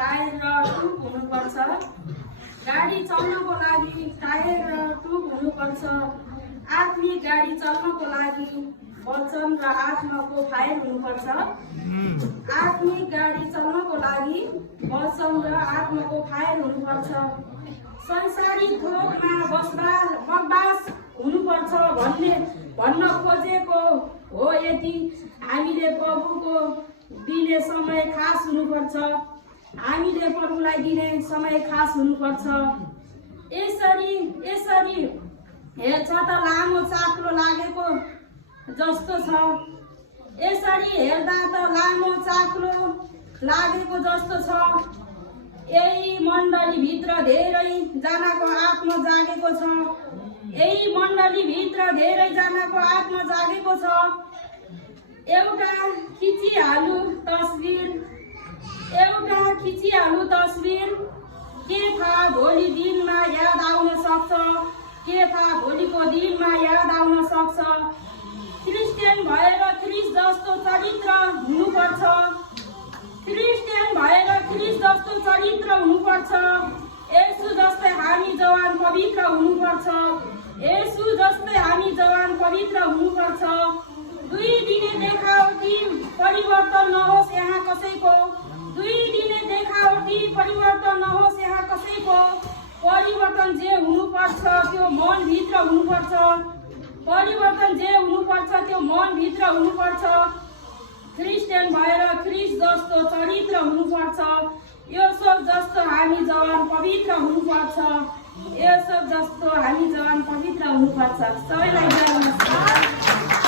Tyre र tube हुनुपर्छ। गाडी चल्नको लागि टायर र ट्युब हुनुपर्छ। आत्मिक गाडी चल्नको लागि वचन र आत्माको फाइल हुनुपर्छ। आत्मिक गाडी चल्नको लागि वचन र आत्माको फाइल हुनुपर्छ। संसारिक थोकमा बसबास हुनुपर्छ भन्न खोजेको हो। यदि हामीले प्रभुको दिने समय खास हुनुपर्छ। हामीले प्रभुलाई दिने समय खास हुनुपर्छ। यसरी हेर्छ त लामो चाक्लो लागेको जस्तो छ। यसरी हेर्दा त लामो चाक्लो लागेको जस्तो छ। यही मण्डलीभित्र धेरै जनाको आत्मा जागेको छ। यही मण्डलीभित्र धेरै जनाको आत्मा जागेको छ। एउटा खिचिहालु तस्बिर के थाहा भोलि दिनमा याद आउन सक्छ। के थाहा भोलिको दिनमा याद आउन सक्छ। क्रिस्चियन भएर ख्रिस्ट जस्तो चरित्र हुनुपर्छ। क्रिस्चियन भएर ख्रिस्ट जस्तो चरित्र हुनुपर्छ। येशू जस्तै हामी जवान पवित्र हुनुपर्छ। येशू जस्तै हामी जवान पवित्र हुनुपर्छ। 2 दिने देखावटी परिवर्तन नहोस् यहाँ कसैको। 2 दिने देखावटी परिवर्तन नहोस् यहाँ कसैको। परिवर्तन जे हुनुपर्छ त्यो मनभित्र हुनुपर्छ। परिवर्तन जे हुनुपर्छ त्यो मनभित्र हुनुपर्छ। क्रिस्चियन भएर ख्रिस्ट जस्तो चरित्र हुनुपर्छ। यो सब जस्तो हामी जवान पवित्र हुनुपर्छ। यो सब जस्तो हामी जवान पवित्र हुनुपर्छ। सबैलाई जय मसीह।